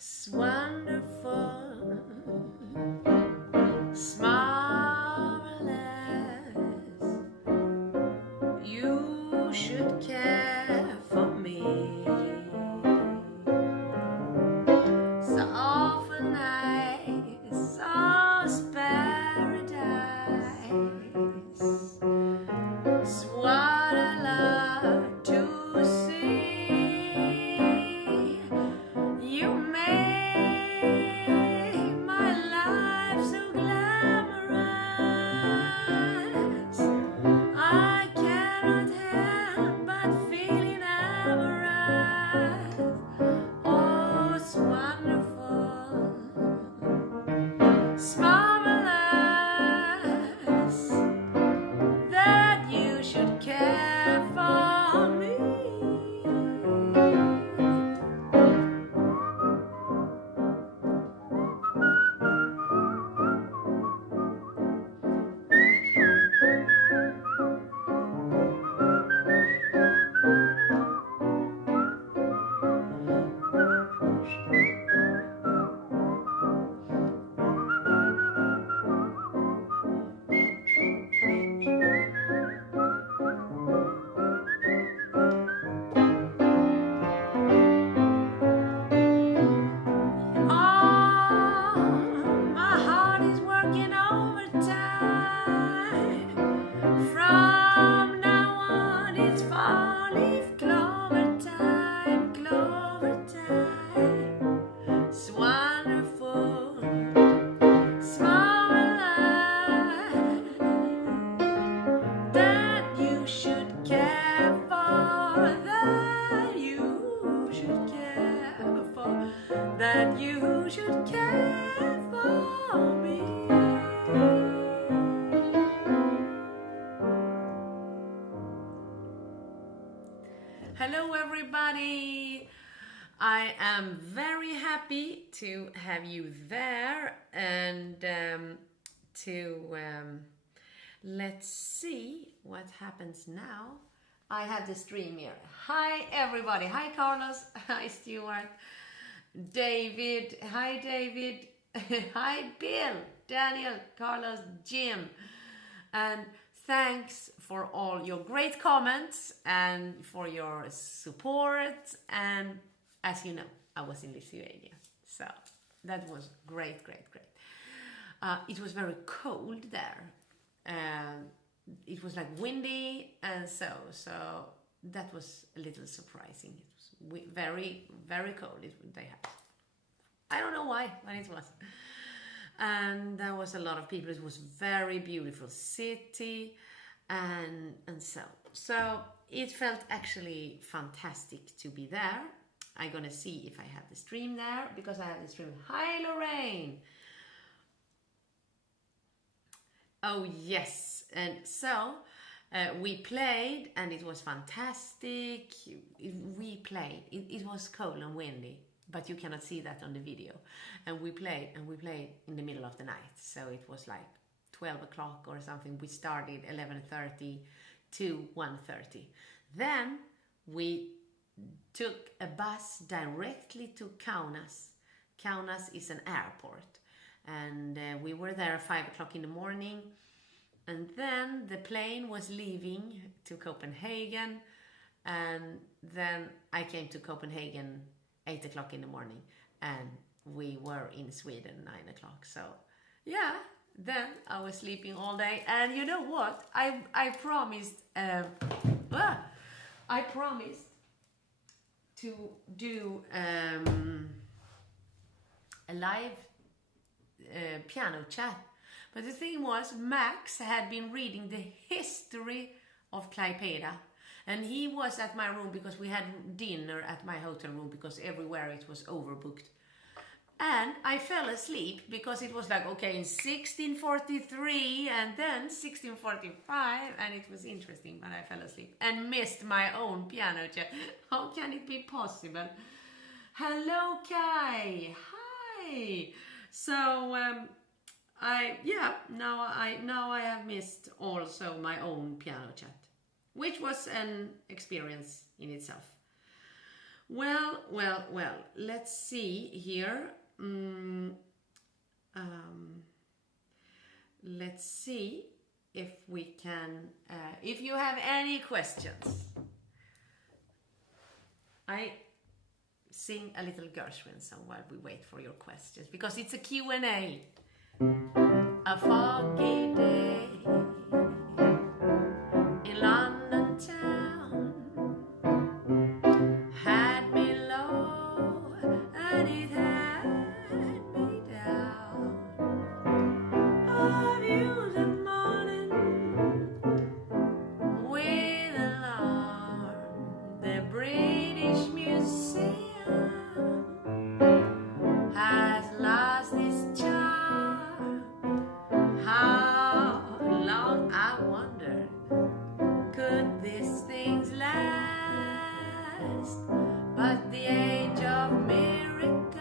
It's wonderful, it's marvelous. You should care for me. So often I saw paradise. It's what I love to see. You make my life so glamorous. I cannot help but feeling amorous. Oh, it's wonderful, it's marvelous that you should care for me. My heart is working overtime. From now on, it's fall-leaf clover time, clover time. It's wonderful, it's marvelous that you should care for, that you should care for, that you should care for me. Hello everybody! I am very happy to have you there and let's see what happens now. I have the stream here. Hi everybody! Hi Carlos! Hi Stuart! David! Hi David! Hi Bill! Daniel! Carlos! Jim! And thanks for all your great comments and for your support. And as you know, I was in Lithuania, so that was great. It was very cold there. It was like windy, and so that was a little surprising. It was very cold. They had, I don't know why, but it was. And there was a lot of people. It was very beautiful city, and so it felt actually fantastic to be there. I'm gonna see if I have the stream there, because I have the stream. Hi Lorraine! Oh yes, and so we played, and it was fantastic. We played. It was cold and windy, but you cannot see that on the video. And we played in the middle of the night, so it was like 12 o'clock or something. We started 11:30 to 1:30. Then we took a bus directly to Kaunas. Kaunas is an airport, and we were there at 5 o'clock in the morning, and then the plane was leaving to Copenhagen, and then I came to Copenhagen 8 o'clock in the morning, and we were in Sweden 9 o'clock. So yeah, then I was sleeping all day. And you know what, I promised to do a live piano chat. But the thing was, Max had been reading the history of Klaipeda, and he was at my room because we had dinner at my hotel room, because everywhere it was overbooked. And I fell asleep because it was like, okay, in 1643 and then 1645, and it was interesting, but I fell asleep and missed my own piano chat. How can it be possible? Hello, Kai. Hi. So now I have missed also my own piano chat, which was an experience in itself. Well, let's see here. Let's see if we can, if you have any questions. I sing a little Gershwin song while we wait for your questions, because it's a Q&A. A foggy day in London town had me low and it had me down. I viewed the morning with alarm. The British Museum has lost its charm. How long, I wonder, could these things last? But the age of miracles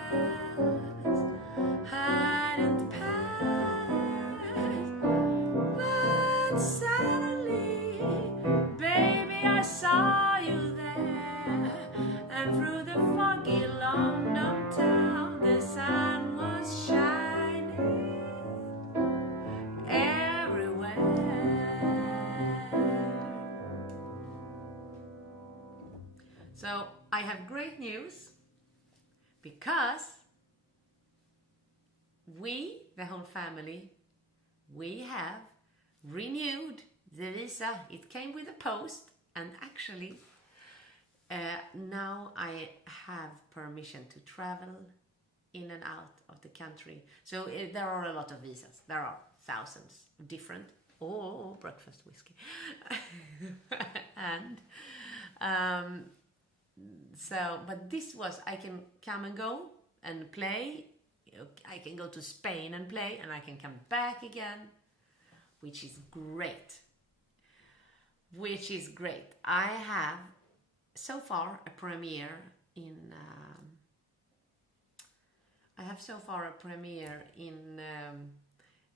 hadn't passed. But suddenly, baby, I saw you there, and through the foggy London town, the sun was shining everywhere. So I have great news, because we, the whole family, we have renewed the visa. It came with a post, and actually now I have permission to travel in and out of the country. So there are a lot of visas. There are thousands of different. Oh, breakfast whiskey. And so, but this was, I can come and go and play. I can go to Spain and play, and I can come back again, which is great. Which is great. I have so far a premiere in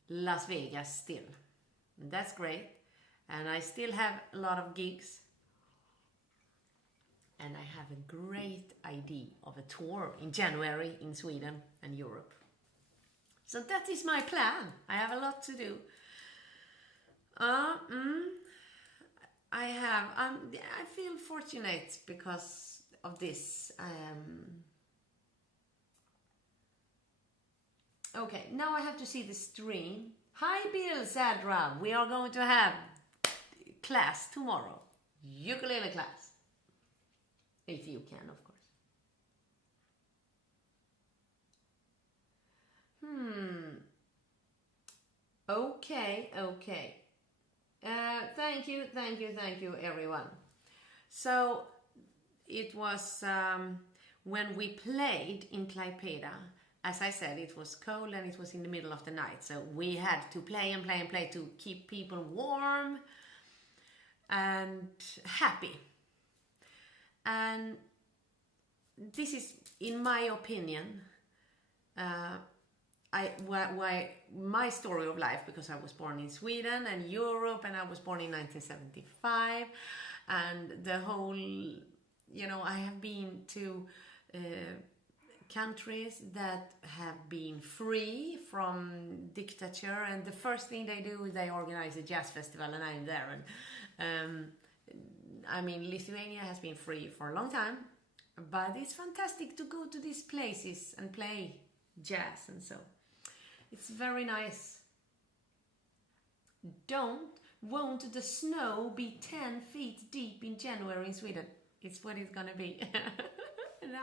Las Vegas still. And that's great. And I still have a lot of gigs. And I have a great idea of a tour in January in Sweden and Europe. So that is my plan. I have a lot to do. I feel fortunate because of this. Okay, now I have to see the stream. Hi Bill Zadra, we are going to have class tomorrow. Ukulele class. If you can, of course. Okay. Thank you, everyone. So it was when we played in Klaipeda. As I said, it was cold and it was in the middle of the night. So we had to play to keep people warm and happy. And this is, in my opinion, why my story of life, because I was born in Sweden and Europe, and I was born in 1975, and the whole, I have been to countries that have been free from dictature, and the first thing they do is they organize a jazz festival, and I'm there. And Lithuania has been free for a long time, but it's fantastic to go to these places and play jazz, and so it's very nice. Won't the snow be 10 feet deep in January in Sweden? It's what it's gonna be. And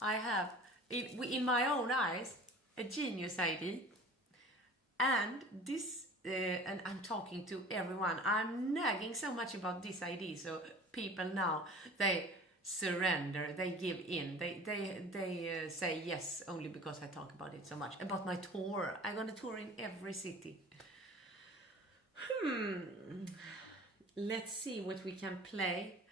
I have in my own eyes a genius idea, and this and I'm talking to everyone. I'm nagging so much about this idea, so people now, they surrender, they give in, they say yes only because I talk about it so much. About my tour, I'm gonna tour in every city. Let's see what we can play.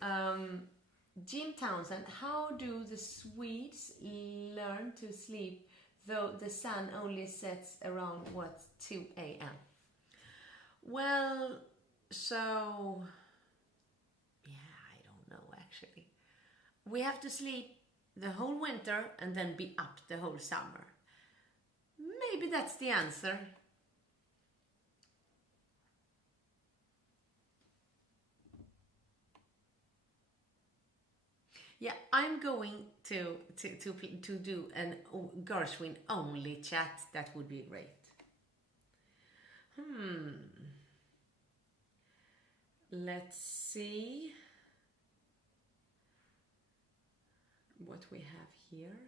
Jim Townsend, how do the Swedes learn to sleep though the sun only sets around 2 a.m.? Well, so I don't know actually. we have to sleep the whole winter and then be up the whole summer. Maybe that's the answer. Yeah, I'm going to do an Gershwin only chat. That would be great. Let's see what we have here.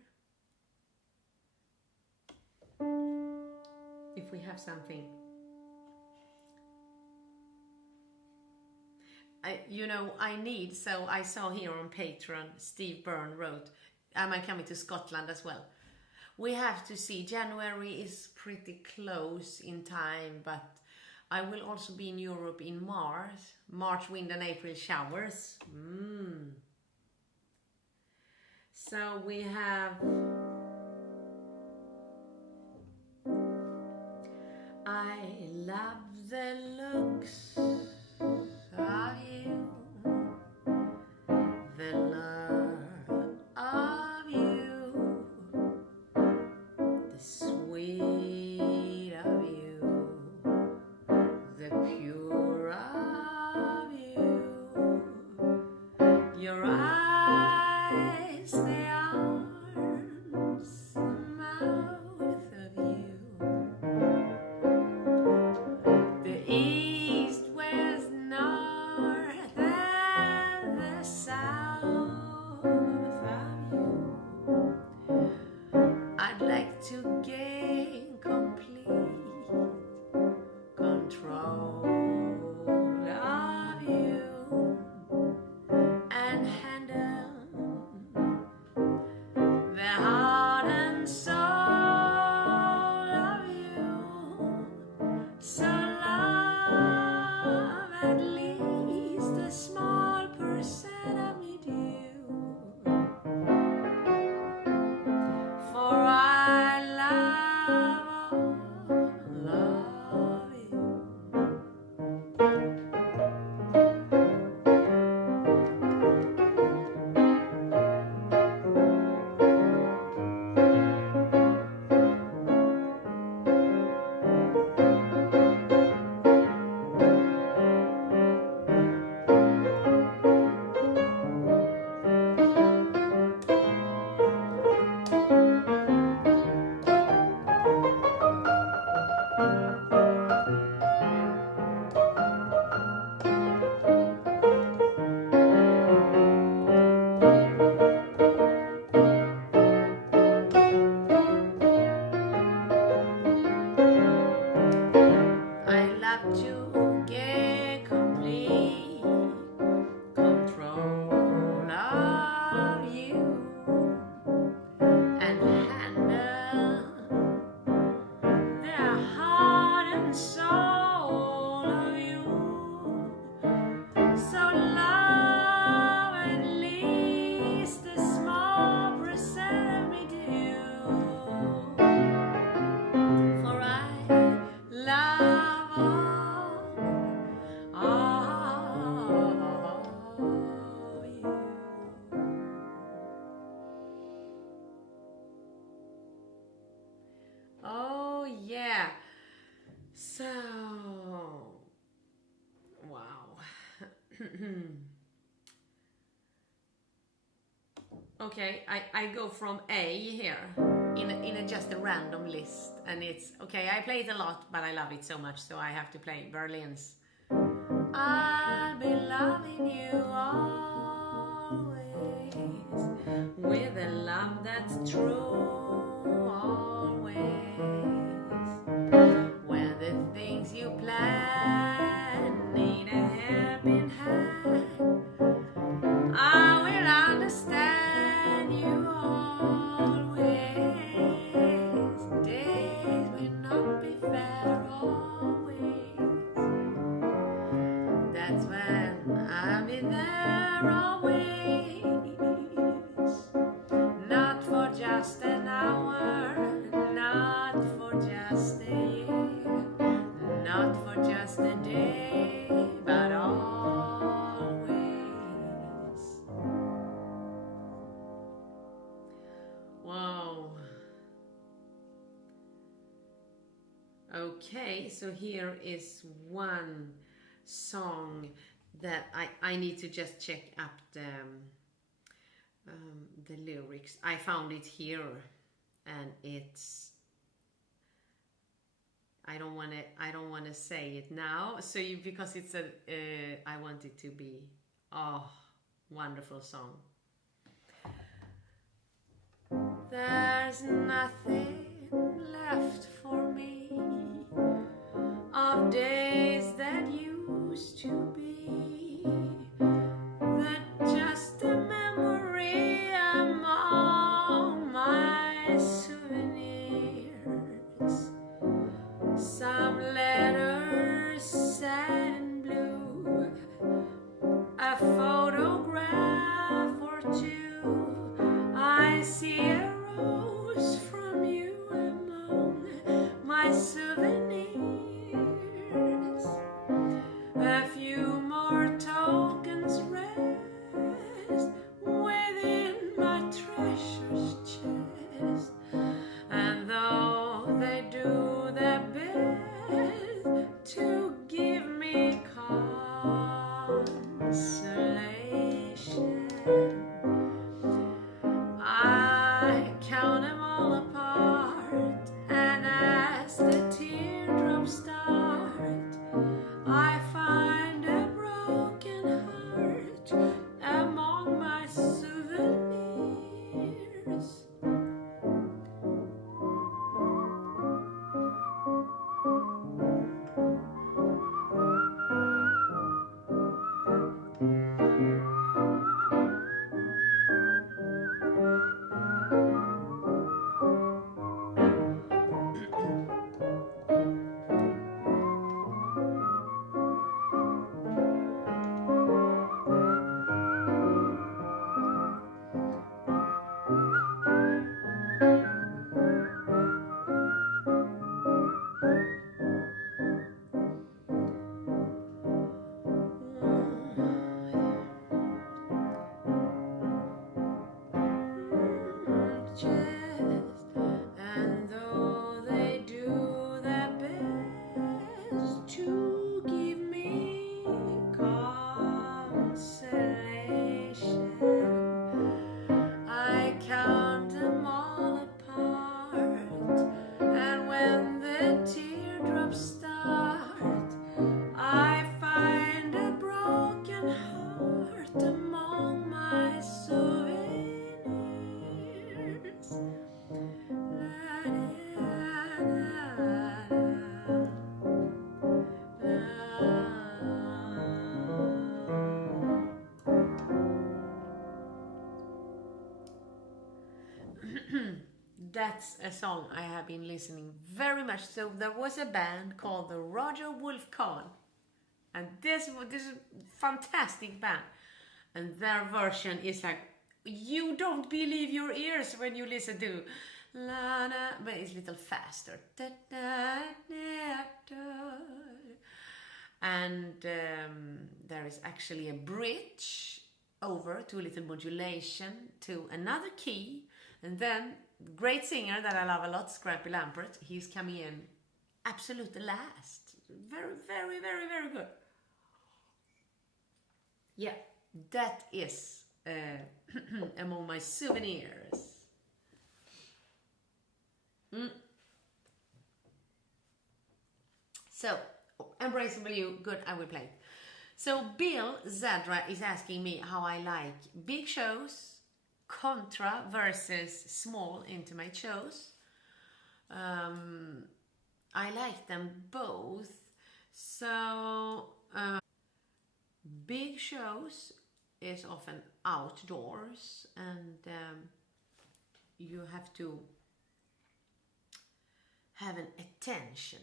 If we have something. I saw here on Patreon, Steve Byrne wrote, am I coming to Scotland as well? We have to see. January is pretty close in time, but I will also be in Europe in March. March wind and April showers. So we have... I love the looks of you, the love of you, the sweet of you, the pure of you, your eyes, the arms, the mouth of you, the east, west, north, and the south of you. I'd like to gain complete control of you and handle the heart and soul of you. So love at least a small percent of me, do. For I love you. I love to get complete control of you and handle the heart and soul of you. So love at least a small percent of me, do. For I love all you. Oh yeah. So wow. Okay, I go from A here in a just a random list, and it's okay. I play it a lot, but I love it so much, so I have to play Berlin's. I'll be loving you always with a love that's true always. When the things you plan need a helping hand, I will understand you always. Days will not be fair always. That's when I'll be there always. Not for just an Okay, so here is one song that I need to just check up the lyrics. I found it here, and it's I don't want to say it now. So because it's I want it to be wonderful song. There's nothing left for me of days that used to be, that just a memory among my souvenirs. Some letters sad and blue, a photograph or two. I see a rose from you among my souvenirs. A few more tokens rest within my treasure's chest, and though they do their best to give me consolation, I count them all apart, and as the teardrops start, I find a broken heart among my souvenirs. And though they do their best to give me consolation, I count them all apart, and when the teardrops start, I find a broken heart among my souvenirs. That's a song I have been listening very much. So there was a band called the Roger Wolf Call, and this is a fantastic band, and their version is like, you don't believe your ears when you listen to la na, but it's a little faster. Da, da, da, da. And there is actually a bridge over to a little modulation to another key, and then great singer that I love a lot, Scrappy Lampert, he's coming in absolutely last. Very, very, very, very good. Yeah, that is among my souvenirs. So, Embraceable You, good, I will play. So Bill Zadra is asking me how I like big shows contra versus small intimate shows. I like them both. So big shows is often outdoors, and you have to have an attention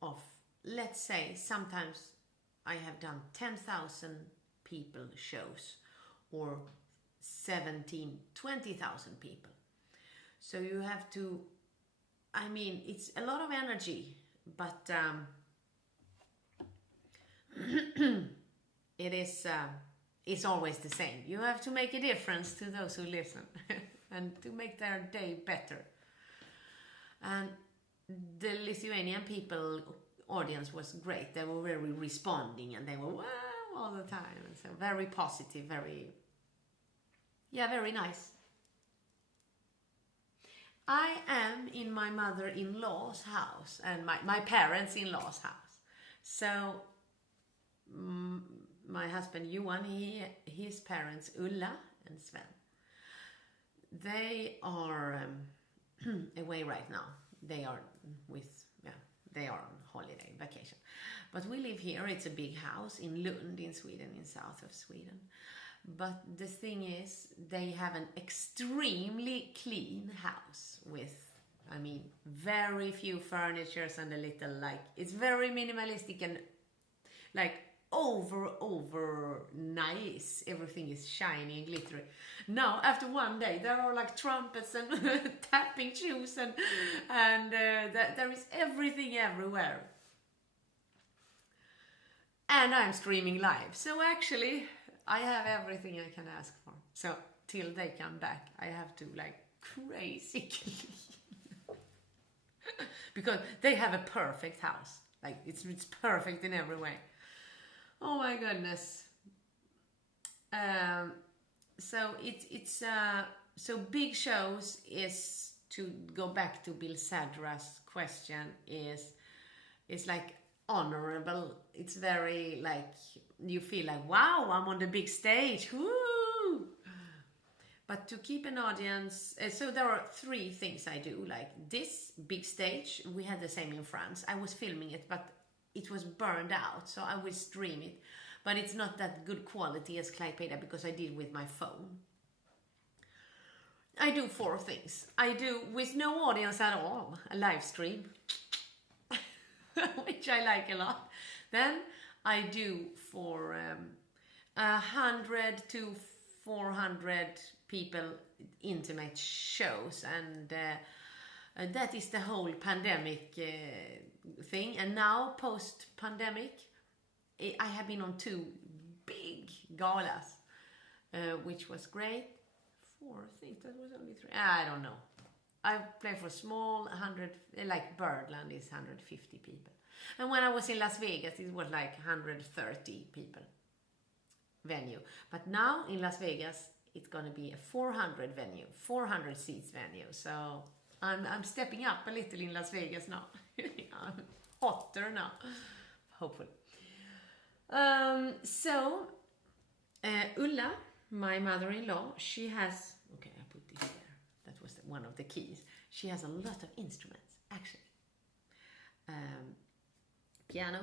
of, let's say, sometimes I have done 10,000 people shows, or 20,000 people. So you have to, I mean, it's a lot of energy, but it is it's always the same. You have to make a difference to those who listen and to make their day better. And the Lithuanian people audience was great. They were very responding and they were wow all the time. So very positive, very nice. I am in my mother-in-law's house and my parents-in-law's house. So my husband Johan, his parents Ulla and Sven, they are away right now. They are they are on holiday vacation. But we live here. It's a big house in Lund in Sweden, in south of Sweden. But the thing is, they have an extremely clean house with, I mean, very few furnitures and a little it's very minimalistic and over nice. Everything is shiny and glittery. Now, after one day, there are trumpets and tapping shoes and there is everything everywhere. And I'm streaming live. So actually, I have everything I can ask for. So till they come back, I have to crazy clean. Because they have a perfect house. It's perfect in every way. Oh my goodness. So big shows is, to go back to Bill Sadra's question, is honorable. It's very you feel wow, I'm on the big stage. Woo! But to keep an audience, so there are three things I do. This big stage, we had the same in France. I was filming it, but it was burned out, so I will stream it. But it's not that good quality as Klaipeda because I did with my phone. I do 4 things. I do, with no audience at all, a live stream, which I like a lot. Then I do for 100 to 400 people intimate shows, and that is the whole pandemic thing. And now post-pandemic, I have been on 2 big galas, which was great. 4, I think that was only 3. I don't know. I play for small 100, Birdland is 150 people. And when I was in Las Vegas, it was 130 people venue. But now in Las Vegas, it's going to be a 400 venue, 400 seats venue. So I'm stepping up a little in Las Vegas now. I'm hotter now, hopefully. Ulla, my mother-in-law, she has, okay, I put this there. That was one of the keys. She has a lot of instruments, actually. Piano.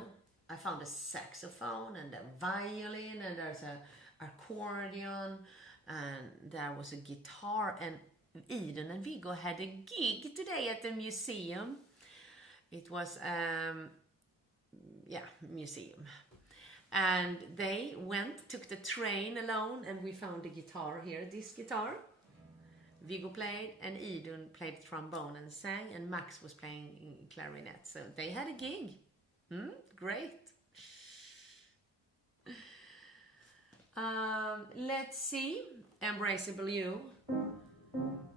I found a saxophone and a violin, and there's a accordion, and there was a guitar, and Eden and Viggo had a gig today at the museum. It was museum, and they took the train alone, and we found the guitar here, this guitar. Viggo played, and Eden played trombone and sang, and Max was playing clarinet. So they had a gig. Great. Let's see. Embraceable You.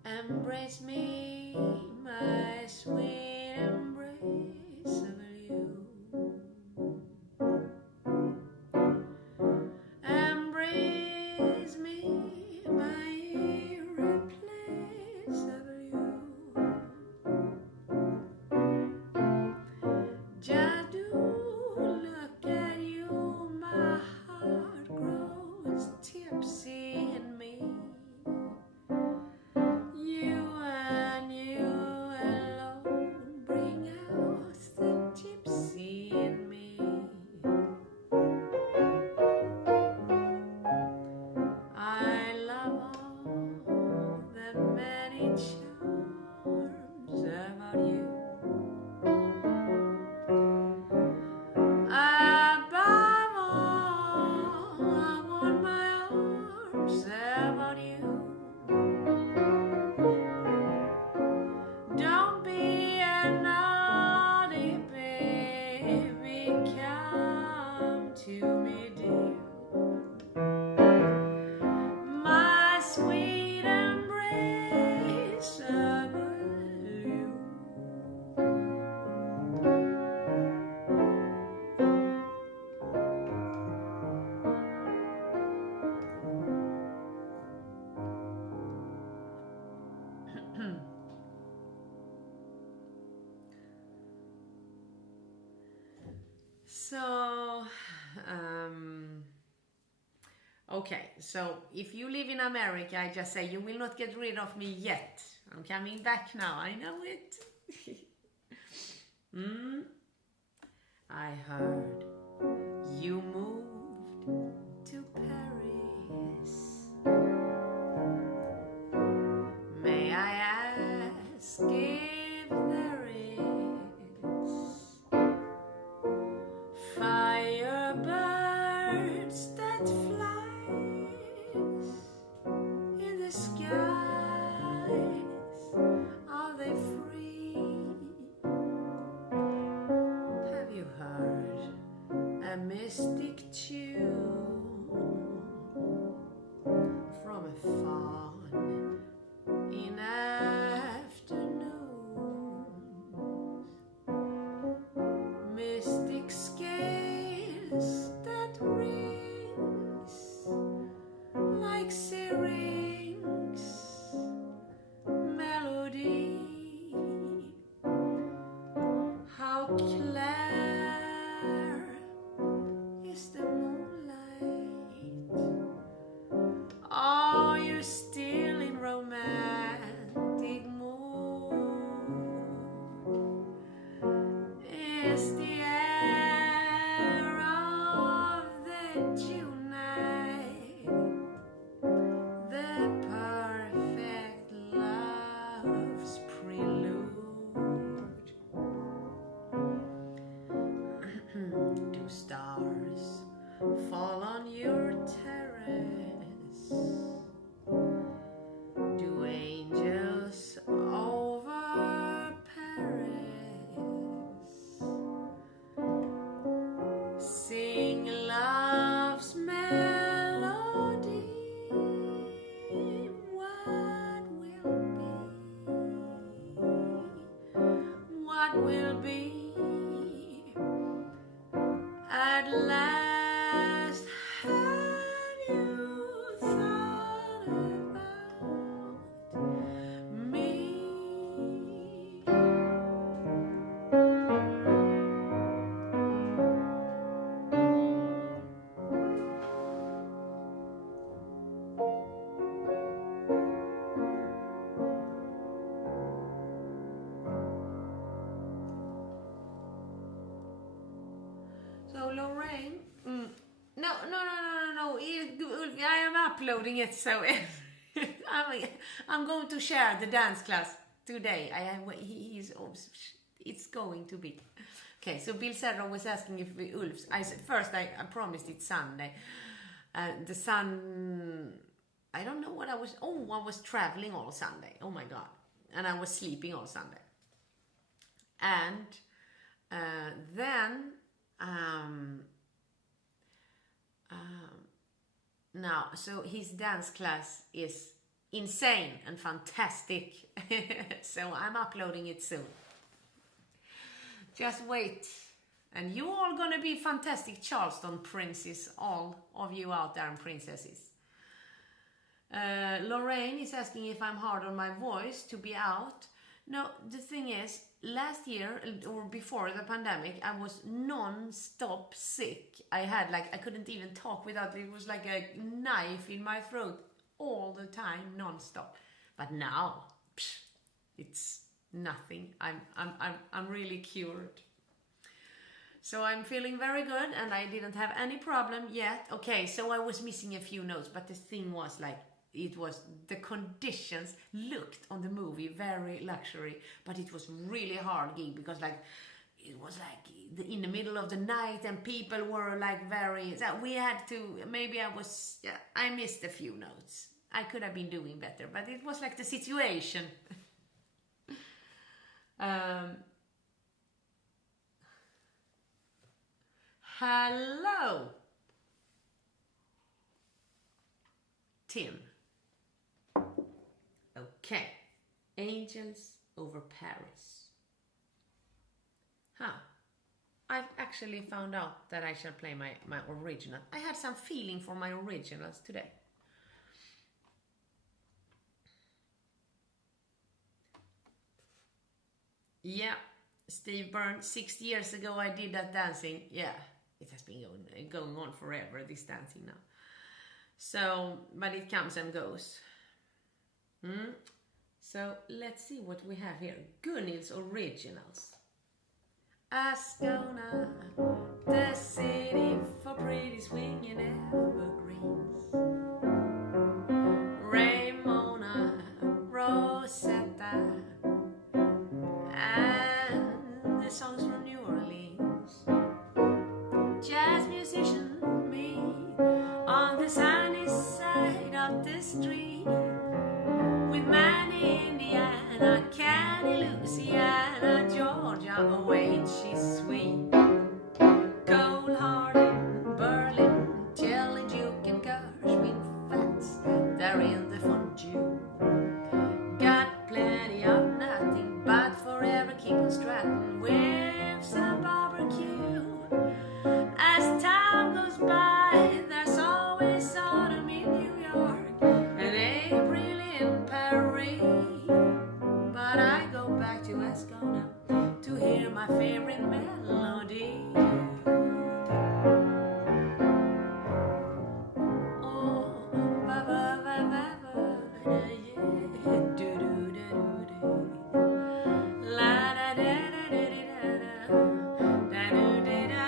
Embrace me, my sweet embraceable you. Embrace me, my irreplaceable you. Jadu, look at you, my heart grows tipsy in me. You and you Okay, so if you live in America, I just say you will not get rid of me yet. I'm coming back now, I know it. I heard you moved to Paris. May I ask if there is firebirds that flies in the skies? Are they free? Have you heard a mystic tune from a fawn in afternoon? Mystic scales that rings like syrinx melody. How clear is the moonlight? Are you still in romantic mood? Is the air of the June night the perfect love's prelude? Do stars fall on your terrace? Do angels over Paris sing love's melody? What will be? At last, have you thought about me? So Lorraine, no, I am uploading it, so I'm going to share the dance class today. It's going to be. Okay, so Bill Serra was asking if we Ulfs. I said first I promised it's Sunday. The sun, I don't know what I was. Oh, I was traveling all Sunday. Oh my God, and I was sleeping all Sunday. And then. Now, so his dance class is insane and fantastic. So I'm uploading it soon. Just wait. And you all gonna be fantastic Charleston princes, all of you out there and princesses. Lorraine is asking if I'm hard on my voice to be out. No, the thing is, last year or before the pandemic, I was non-stop sick. I couldn't even talk without, it was like a knife in my throat all the time, non-stop. But now, it's nothing. I'm really cured. So I'm feeling very good and I didn't have any problem yet. Okay, so I was missing a few notes, but the thing was the conditions looked on the movie very luxury, but it was really hard gig because it was in the middle of the night and people were so we had to, I missed a few notes. I could have been doing better, but it was the situation. Hello, Tim. Okay, Angels over Paris. I've actually found out that I shall play my original. I had some feeling for my originals today. Yeah, Steve Byrne, 6 years ago I did that dancing. Yeah, it has been going on forever, this dancing now. So, but it comes and goes. So let's see what we have here. Gunhild's Originals. Ascona, the city for pretty swinging evergreens. Ramona, Rosetta, and the songs from New Orleans. Jazz musician me on the sunny side of the street, with Manny Indiana, Candy Louisiana, Georgia, oh ain't she sweet. Cold-hearted Berlin, Jelly Duke and Gershwin Fats, they're in the fondue. Got plenty of nothing, but forever keep on strutting with some barbecue. As time goes by, there's always autumn in New York and April in Paris. But I go back to Ascona to hear my favorite melody. Oh, ba ba ba ba ba, yeah, do do do do do, la da da da da da da do da da da.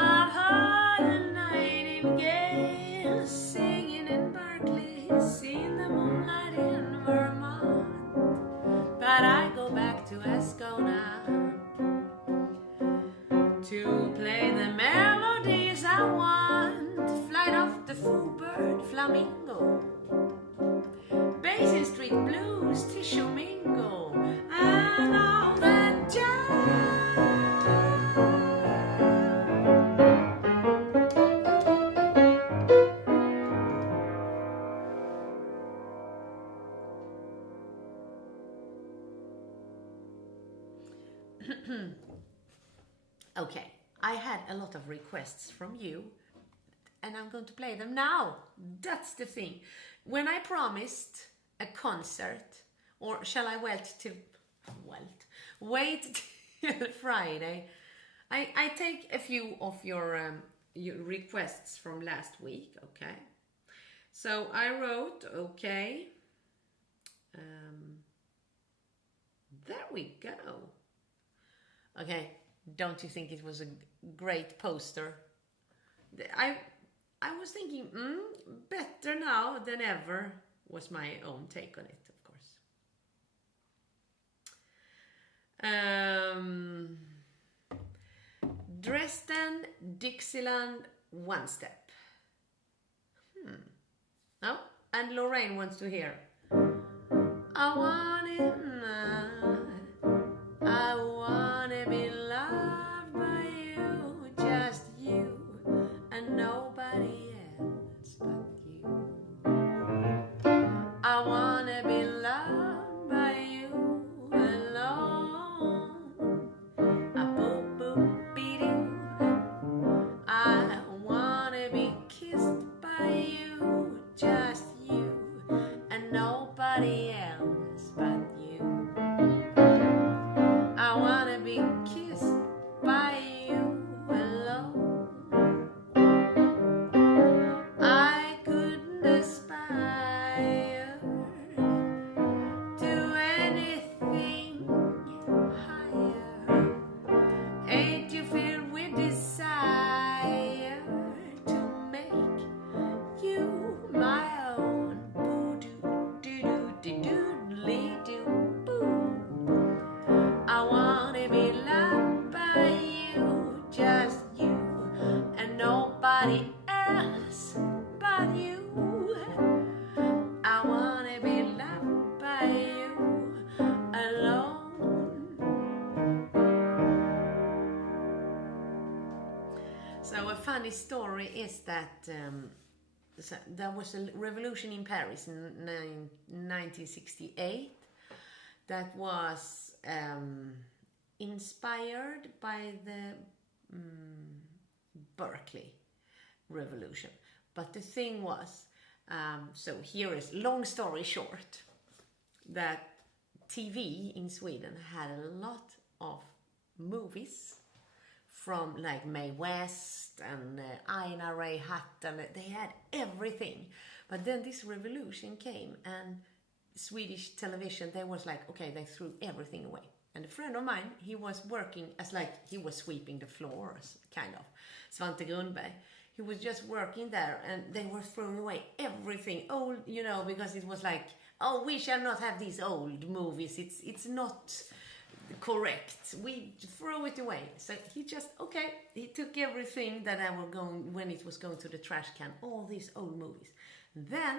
I've heard a nightingale singing in Berkeley, seen the moonlight in Vermont. But I go back to Ascona to play the melodies I want. Flight of the Foolbird, Flamingo, Basin Street Blues, Tishomingo, and all that jazz. Okay, I had a lot of requests from you, and I'm going to play them now. That's the thing. When I promised a concert, or shall I wait till Friday? I take a few of your requests from last week. Okay, so I wrote. Okay, there we go. Okay. Don't you think it was a great poster? I was thinking, better now than ever was my own take on it, of course. Dresden, Dixieland, One Step. Oh, and Lorraine wants to hear. I want it now. I wanna be loved by you, just you, and nobody else but you. I wanna be loved by you alone. A boop boop beating. I wanna be kissed by you, just you, and nobody else but you. I wanna be kissed by you alone. I couldn't aspire to anything higher. Ain't you filled with desire to make you my own? Boo-doo-doo-doo-doo-doo-doo. I wanna be loved by you, just you, and nobody else but you. I wanna be loved by you alone. So a funny story is that so there was a revolution in Paris in 1968 that was inspired by the Berkeley Revolution. But the thing was, so here is long story short, that TV in Sweden had a lot of movies from like Mae West and Aina Ray Hutt, and they had everything. But then this revolution came, and Swedish television, they was like, okay, they threw everything away. And a friend of mine, he was working as like, he was sweeping the floors, kind of. Svante Grundberg. He was just working there, and they were throwing away everything old, you know, because it was like, oh, we shall not have these old movies. It's not correct. We throw it away. So he just, okay, he took everything that I were going, when it was going to the trash can, all these old movies. And then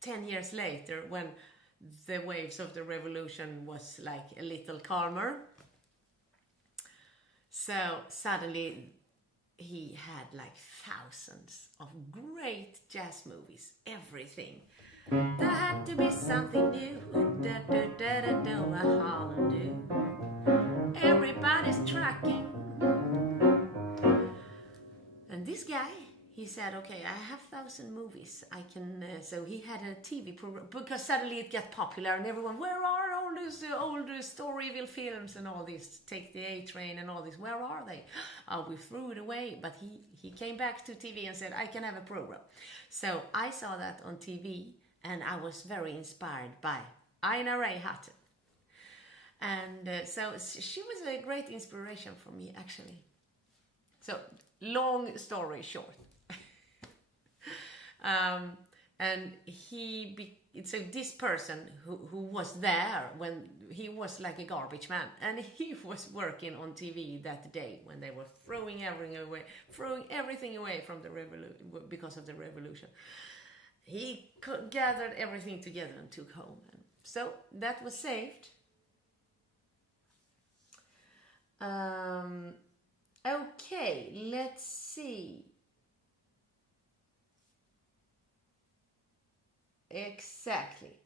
10 years later, when the waves of the revolution was like a little calmer, so suddenly he had like thousands of great jazz movies, everything. There had to be something new, a Holland do. Everybody's tracking. And this guy, he said, okay, I have 1,000 movies. I can, so he had a TV program, because suddenly it got popular and everyone, where are all those old Storyville films and all this, Take the A Train and all this, where are they? Oh, we threw it away. But he came back to TV and said, I can have a program. So I saw that on TV, and I was very inspired by Aina Ray Hutt. And so she was a great inspiration for me, actually. So, long story short. And so this person who was there when he was like a garbage man, and he was working on TV that day when they were throwing everything away from the revolution, because of the revolution. He gathered everything together and took home. And so that was saved. Okay, let's see. Exactly.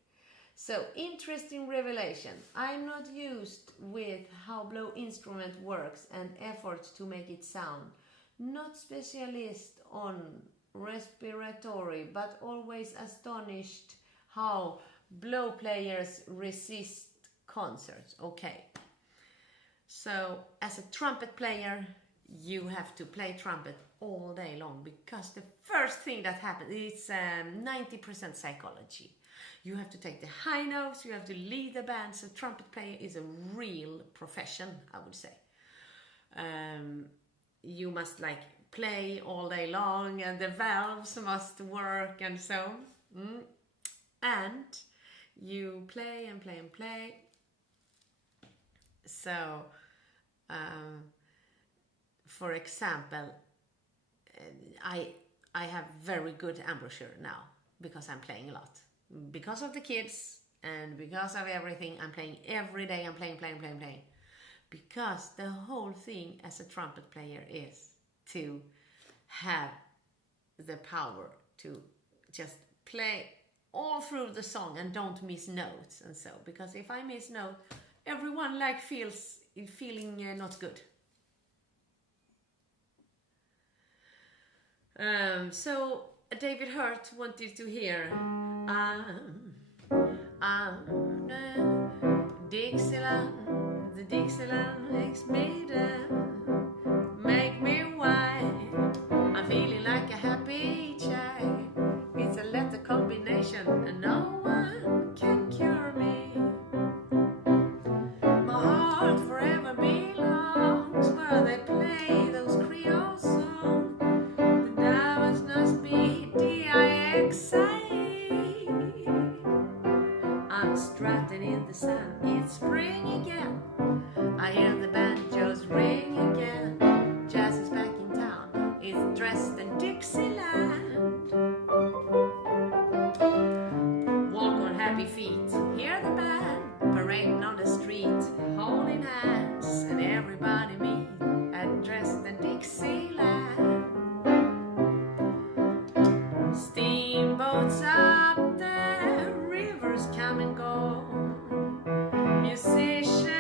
So, interesting revelation. I'm not used with how blow instrument works and efforts to make it sound. Not specialist on respiratory, but always astonished how blow players resist concerts. Okay. So, as a trumpet player, you have to play trumpet all day long, because the first thing that happens is 90% psychology. You have to take the high notes, you have to lead the band. So trumpet player is a real profession, I would say. You must like play all day long, and the valves must work and so. And you play and play and play. So, for example, I have very good embouchure now, because I'm playing a lot. Because of the kids and because of everything, I'm playing every day. I'm playing. Because the whole thing as a trumpet player is to have the power to just play all through the song and don't miss notes and so. Because if I miss note, everyone like feeling not good. So David Hurt wanted to hear Dixieland, the Dixieland makes me dance, make me whine. I'm feeling like a happy child. It's a letter combination and no one can cure me. My heart forever belongs where they play those Creole songs. The diamonds must be D-I-X-I. I'm strutting in the sun, it's spring again. I hear the banjos ring again. Jazz is back in town, it's dressed in Dixieland. Walk on happy feet, hear the band parading on the street, holding hands, and everybody meet at dressed in Dixieland. Steamboats up there, rivers come and go. Musicians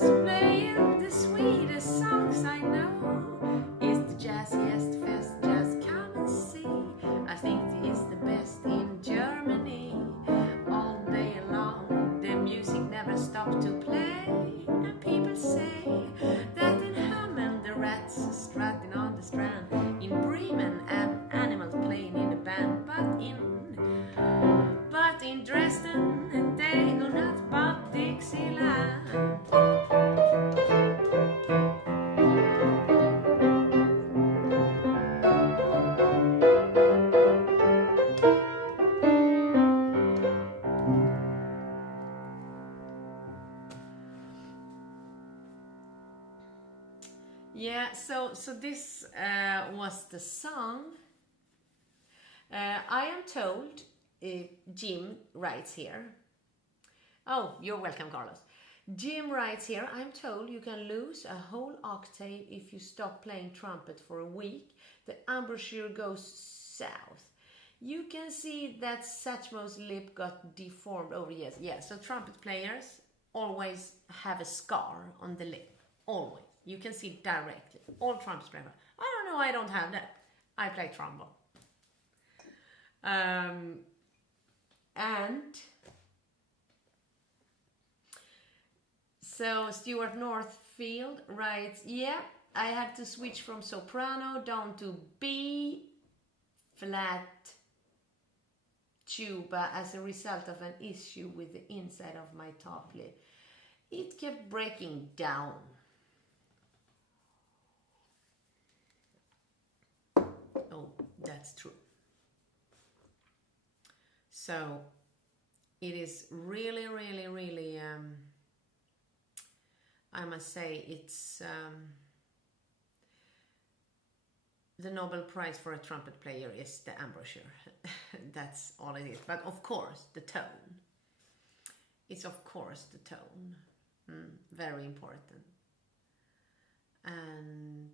playing the sweetest songs I know. It's the jazziest fest, just come and see. I think it's the best in Germany. All day long, the music never stopped to play. And people say that in Hammond the Western and they go nuts about Dixieland. Yeah, so this was the song. I am told, Jim writes here. Oh, you're welcome, Carlos. Jim writes here, I'm told you can lose a whole octave if you stop playing trumpet for a week. The embouchure goes south. You can see that Satchmo's lip got deformed over years. Yeah, so trumpet players always have a scar on the lip. Always. You can see directly. All trumpet players. I don't know, I don't have that. I play trombone. And so Stuart Northfield writes, yeah, I had to switch from soprano down to B flat tuba as a result of an issue with the inside of my top lip. It kept breaking down. Oh, that's true. So it is really, really, really, I must say, it's the Nobel Prize for a trumpet player is the embouchure. That's all it is. But of course, the tone. It's of course the tone. Very important. And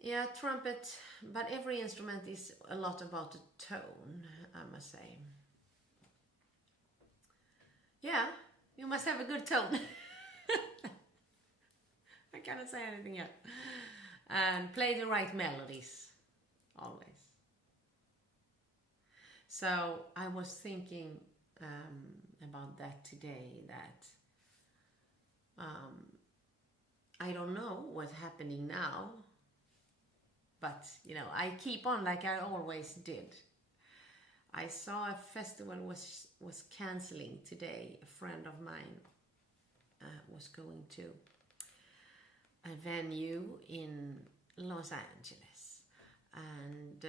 yeah, trumpet, but every instrument is a lot about the tone, I must say. Yeah, you must have a good tone. I cannot say anything yet. And play the right melodies, always. So I was thinking about that today, that I don't know what's happening now, but you know, I keep on like I always did. I saw a festival was canceling today. A friend of mine was going to a venue in Los Angeles, and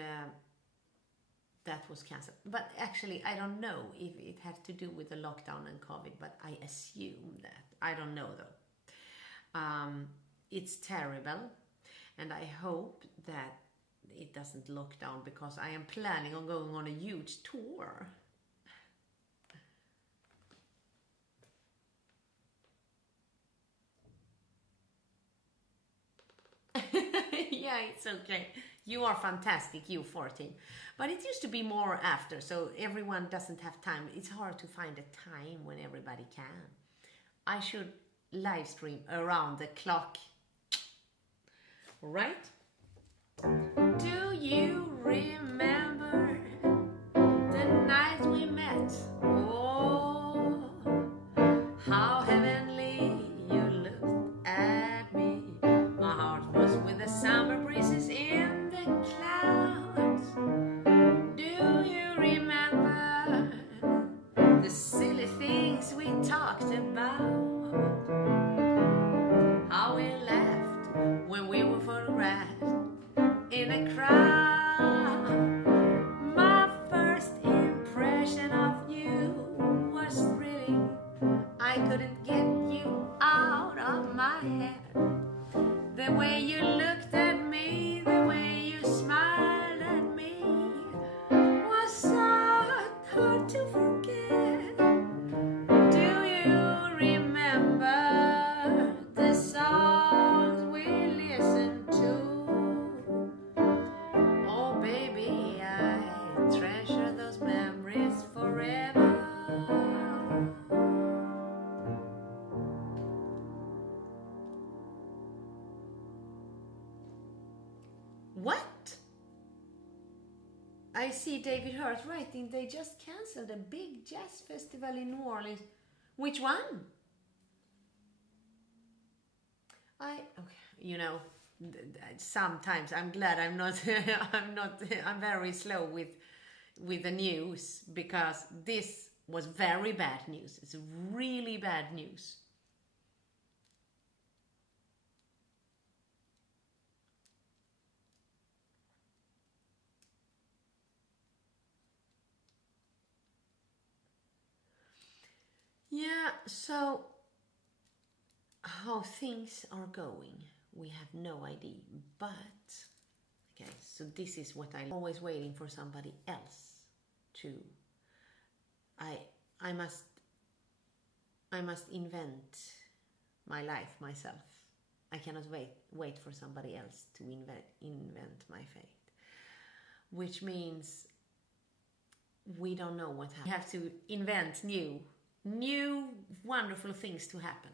that was cancelled. But actually, I don't know if it had to do with the lockdown and COVID, but I assume that. I don't know though. It's terrible, and I hope that it doesn't lock down, because I am planning on going on a huge tour. Yeah, it's okay. You are fantastic, you 14. But it used to be more after, so everyone doesn't have time. It's hard to find a time when everybody can. I should live stream around the clock. Right? Do you remember the night we met? Oh, how heavenly you looked at me. My heart was with the summer breezes in the clouds. Do you remember the silly things we talked about? How we laughed when we were photographed in a crowd. My first impression of you was thrilling. I couldn't get you out of my head. The way you looked at me, the way you smiled at me, was so hard to forget. Do you remember the songs we listened to? Oh baby, I treasure those memories forever. What? I see David Hurt writing they just cancelled a big jazz festival in New Orleans. Which one? Okay, you know, sometimes I'm glad I'm not I'm very slow with the news, because this was very bad news. It's really bad news. Yeah, so how things are going, we have no idea. But okay, so this is what I'm always waiting for somebody else to. I must invent my life myself. I cannot wait for somebody else to invent my fate, which means we don't know what happens. We have to invent new wonderful things to happen.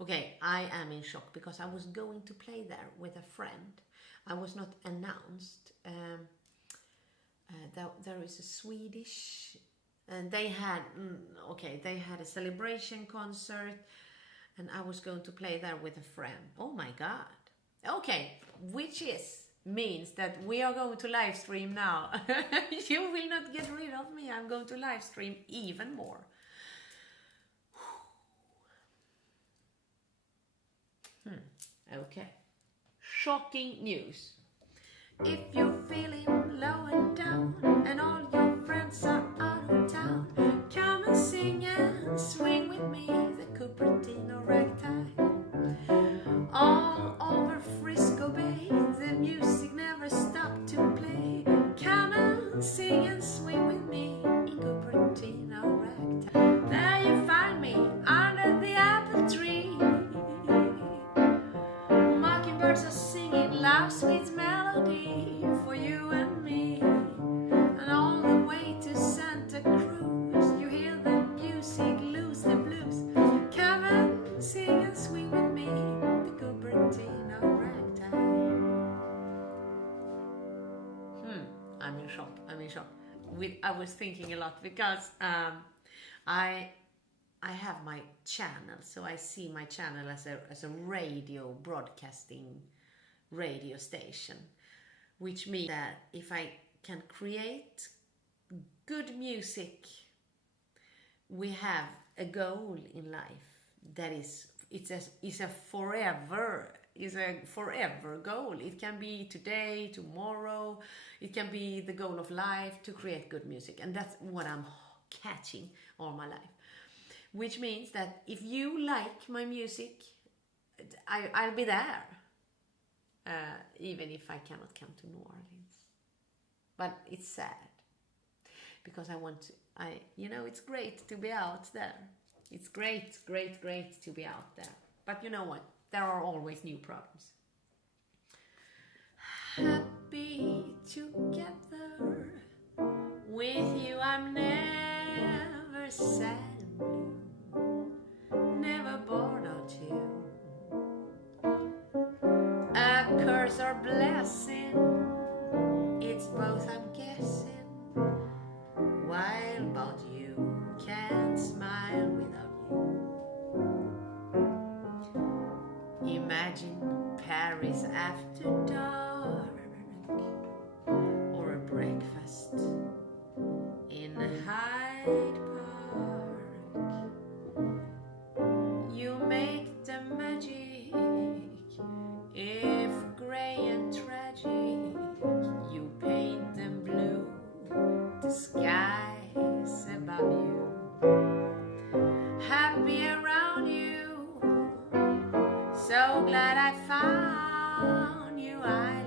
Okay, I am in shock because I was going to play there with a friend. I was not announced. There is a Swedish, and they had a celebration concert, and I was going to play there with a friend. Oh my god. Okay, which means that we are going to live stream now. You will not get rid of me. I'm going to live stream even more. Okay. Shocking news. If you're feeling low and down and all your friends are out of town, come and sing and swing with me the Cupertino ragtime. All over Frisco Bay, the music never stopped to play. Come and sing and swing with me in Cupertino ragtime. There you find me under the apple tree. Mockingbirds are singing loud sweet melody for you and me. And all the way to Santa Cruz, you hear the music, lose the blues. Come and sing and swing with me the Cupertino ragtime. I'm in shock. I was thinking a lot because I have my channel, so I see my channel as a radio broadcasting radio station, which means that if I can create good music, we have a goal in life that is a forever goal. It can be today, tomorrow. It can be the goal of life to create good music, and that's what I'm catching all my life. Which means that if you like my music, I'll be there, even if I cannot come to New Orleans. But it's sad because it's great to be out there. It's great to be out there. But you know what? There are always new problems. Happy together with you, I'm never sad and blue, never bored or two. A curse or blessing, it's both I'm guessing. While about you can't smile without you. Imagine Paris after dark, or a breakfast in Hyde Park. You make the magic, if grey and tragic, you paint them blue, the skies above you. Happy around you, so glad I found you. I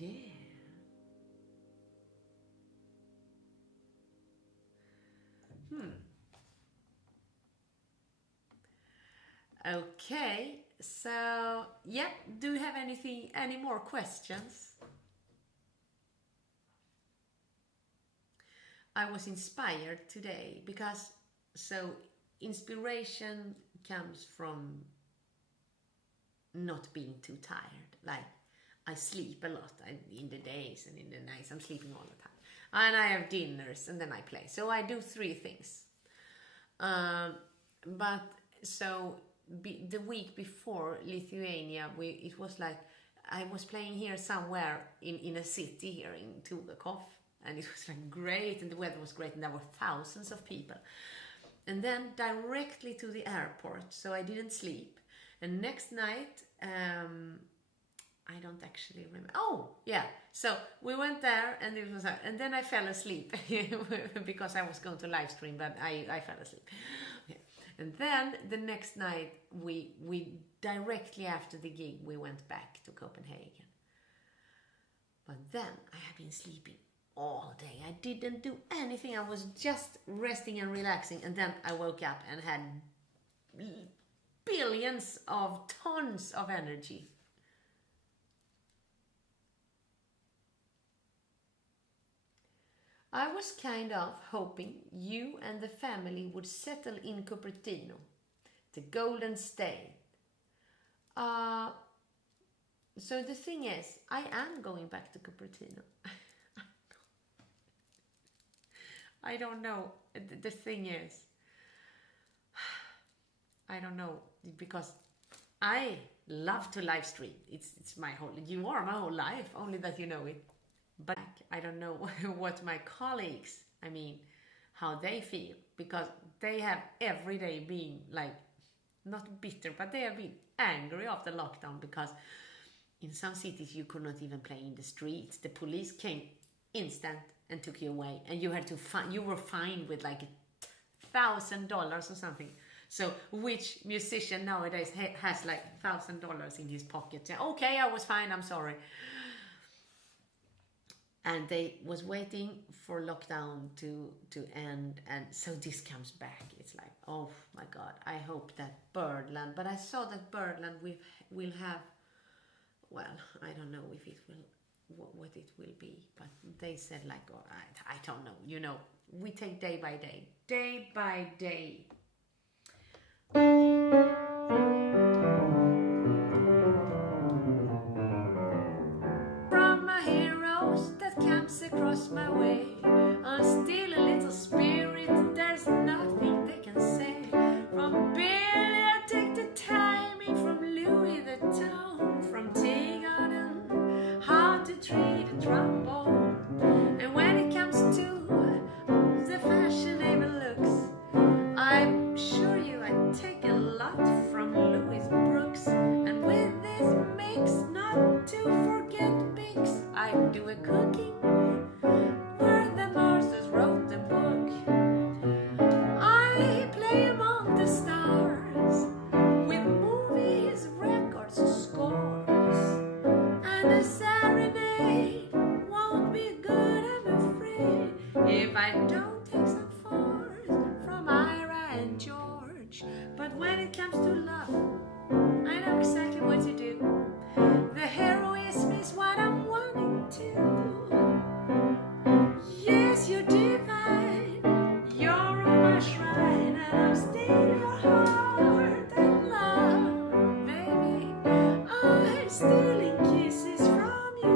yeah. Okay, so yeah, do you have any more questions? I was inspired today because so inspiration comes from not being too tired. Like I sleep a lot in the days and in the nights. I'm sleeping all the time, and I have dinners and then I play. So I do three things. But so the week before Lithuania, it was like I was playing here somewhere in a city here in Tugakov, and it was like great, and the weather was great, and there were thousands of people. And then directly to the airport, so I didn't sleep. And next night, I don't actually remember. Oh, yeah. So we went there, and it was, and then I fell asleep because I was going to live stream, but I fell asleep. Okay. And then the next night, we directly after the gig, we went back to Copenhagen. But then I have been sleeping all day. I didn't do anything. I was just resting and relaxing, and then I woke up and had billions of tons of energy. I was kind of hoping you and the family would settle in Cupertino, the Golden State. So the thing is, I am going back to Cupertino. I don't know. The thing is, I don't know, because I love to live stream. It's my whole, you are my whole life, only that you know it. But I don't know what my colleagues, I mean, how they feel, because they have every day been like, not bitter, but they have been angry after lockdown, because in some cities you could not even play in the streets. The police came instant and took you away, and you had to you were fined with like $1,000 or something. So which musician nowadays has like $1,000 in his pocket? Say, okay, I was fine, I'm sorry. And they was waiting for lockdown to end, and so this comes back. It's like, oh my God, I hope that Birdland, but I saw that Birdland will have, well, I don't know if it will, what it will be, but they said like, oh, I don't know, you know, we take day by day. From my heroes that comes across my way, I'm still a little spirit, there's nothing they can say. From Billy I take the timing, from Louis the tone, from Tegan how to treat a trombone. And when it comes to the fashionable looks, I'm sure you I take a lot from Louis Brooks. And with this mix, not to forget Bix, I do a cooking where the masters wrote the book. I play among the stars with movies, records, scores, and a serenade won't be good, I'm afraid, if I don't take some force from Ira and George. But when it comes to love, I know exactly what to do. The heroism is what I'm wanting to. Yes, you're divine, you're on my shrine, and I'm still your heart and love, baby. I'm stealing kisses from you.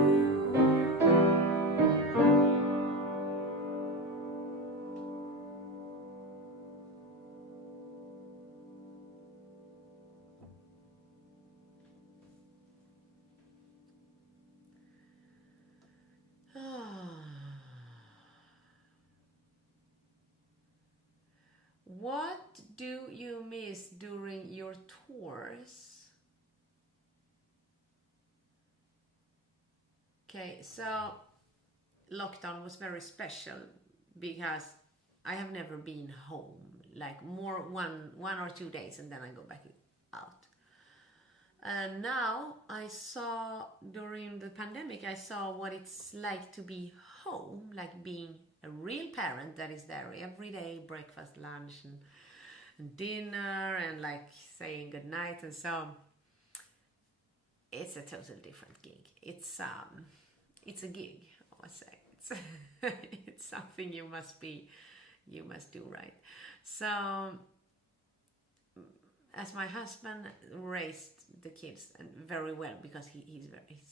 What do you miss during your tours? Okay, so lockdown was very special because I have never been home, like more one or 2 days, and then I go back out. And now I saw, during the pandemic, I saw what it's like to be home, like being a real parent that is there every day, breakfast, lunch, and dinner, and like saying goodnight and so on. It's a totally different gig. It's a gig, I must say. It's it's something you must do, right? So as my husband raised the kids and very well, because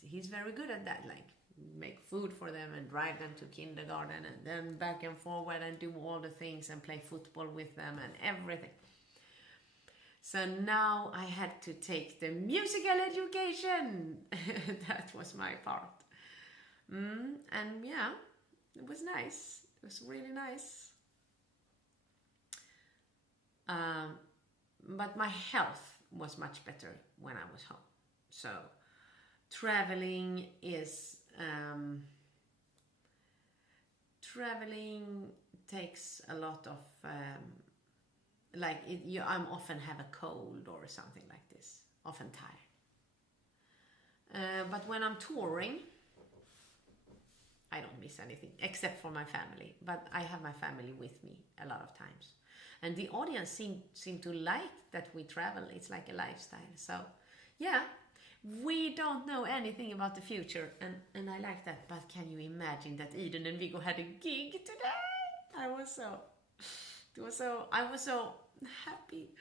he's very good at that, like make food for them and drive them to kindergarten and then back and forward and do all the things and play football with them and everything. So now I had to take the musical education. That was my part. And yeah, it was nice. It was really nice. But my health was much better when I was home. So traveling takes a lot of I'm often have a cold or something like this, often tired. But when I'm touring, I don't miss anything except for my family. But I have my family with me a lot of times. And the audience seem to like that we travel. It's like a lifestyle. So, yeah, we don't know anything about the future. And I like that. But can you imagine that Eden and Viggo had a gig today? I was so happy.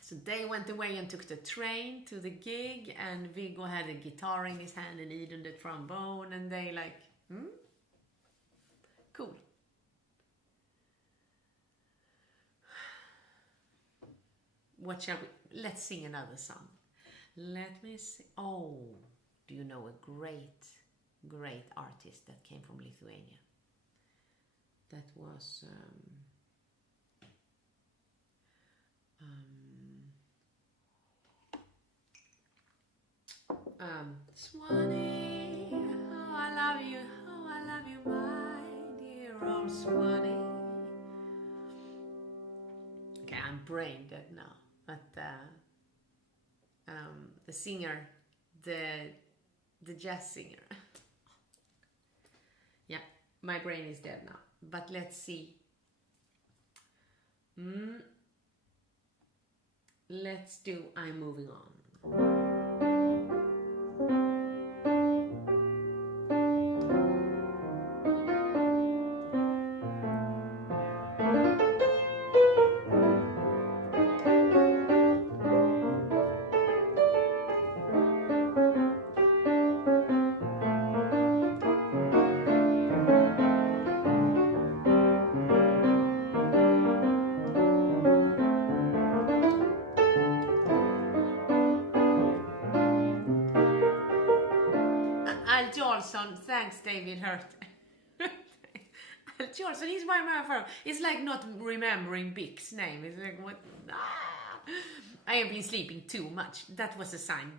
So they went away and took the train to the gig. And Viggo had a guitar in his hand and Eden the trombone. And they like, cool. What shall we? Let's sing another song. Let me see. Oh, do you know a great artist that came from Lithuania? That was Swanee. How I love you, my dear old Swanee. Okay, I'm brain dead now. But the singer, the jazz singer. Yeah, my brain is dead now. But let's see. Let's do I'm Moving On. Thanks, David Hurt. Al Jolson, he's my firm. It's like not remembering Big's name. It's like, what? I have been sleeping too much. That was a sign.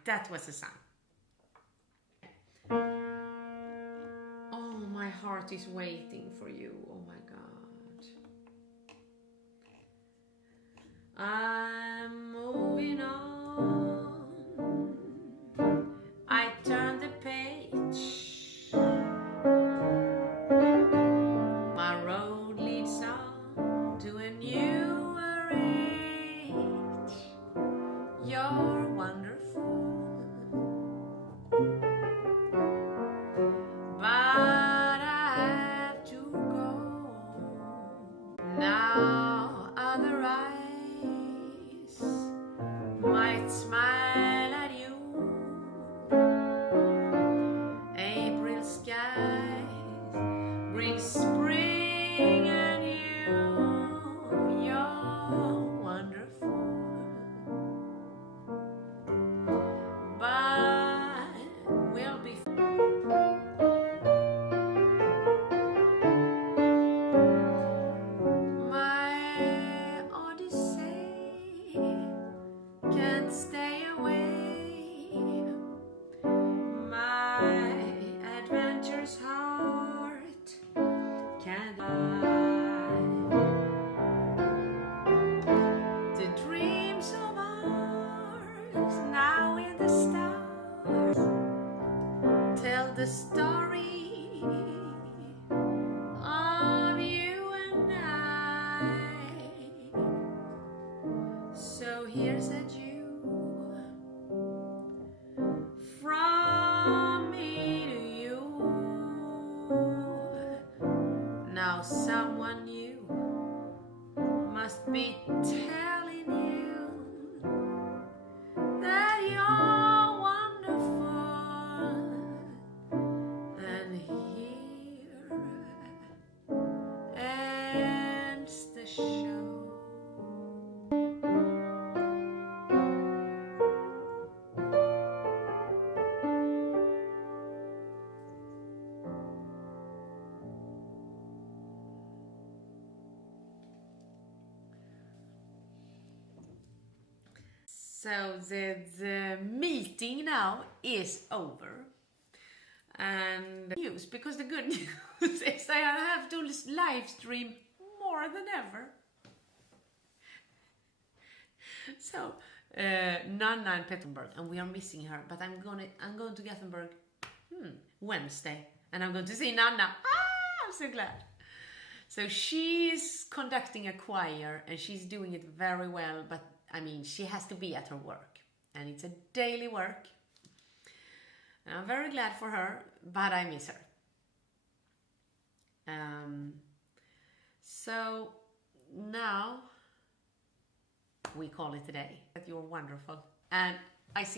Oh, my heart is waiting for you. Oh my God. I'm moving on. I turn the page. My road leads on to a newer age. You're wonderful, but I have to go. So here's a Jew from me to you. Now someone new must be telling you that you're wonderful. And here ends the show. So the meeting now is over, and news, because the good news is I have to live stream more than ever. So Nanna and Pettenberg, and we are missing her, but I'm going to Gothenburg Wednesday, and I'm going to see Nanna. I'm so glad. So she's conducting a choir, and she's doing it very well, but I mean, she has to be at her work, and it's a daily work. And I'm very glad for her, but I miss her. So now we call it a day. That you're wonderful, and I see